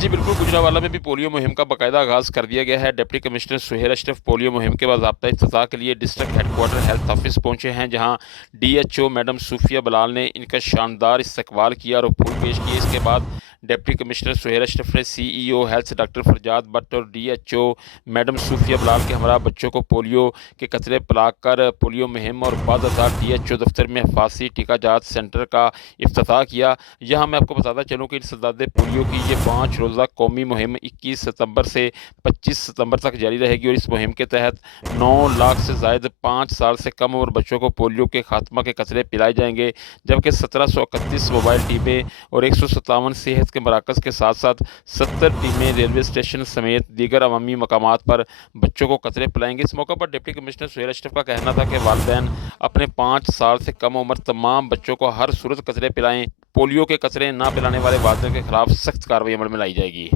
जी बिल्कुल, गुजरांवाला में भी पोलियो मुहिम का बाकायदा आगाज़ कर दिया गया है। Deputy commissioner Suhail Ashraf polio मुहिम के बाज़ाब्ता इफ्तिताह के लिए डिस्ट्रिक्ट हेडक्वार्टर हेल्थ ऑफिस पहुंचे हैं, जहां डीएचओ मैडम सूफिया बलाल ने इनका शानदार इस्तकबाल किया और फूल पेश किए। इसके बाद डिप्टी कमिश्नर सुहेल अशरफ ने CEO health doctor Farzad Bhatt और डीएचओ मैडम सूफिया बलाल के हमरा बच्चों को पोलियो के कतरे पिलाकर पोलियो मुहिम और बाद डीएचओ दफ्तर में हिफाजी टीका जात सेंटर का इफ्तिताह किया। यहाँ मैं आपको बताता चलूँ कि इंसदाद पोलियो की ये 5 रोज़ा कौमी मुहिम 21 सितंबर से 25 सितंबर तक जारी रहेगी और इस मुहिम के तहत 9 लाख से ज़ायद 5 साल से कम उम्र बच्चों को पोलियो के खात्मा के कतरे पिलाए जाएंगे, जबकि 1731 मोबाइल टीमें और 157 सेहत के मराकज़ के साथ साथ 70 टीमें रेलवे स्टेशन समेत दीगर अवामी मकामात पर बच्चों को कतरे पिलाएंगे। इस मौके पर डिप्टी कमिश्नर सुहेल अशरफ का कहना था कि वालिदैन अपने 5 साल से कम उम्र तमाम बच्चों को हर सूरत कतरे पिलाएं। पोलियो के कतरे ना पिलाने वाले वालिदैन के खिलाफ सख्त कार्रवाई अमल में लाई जाएगी।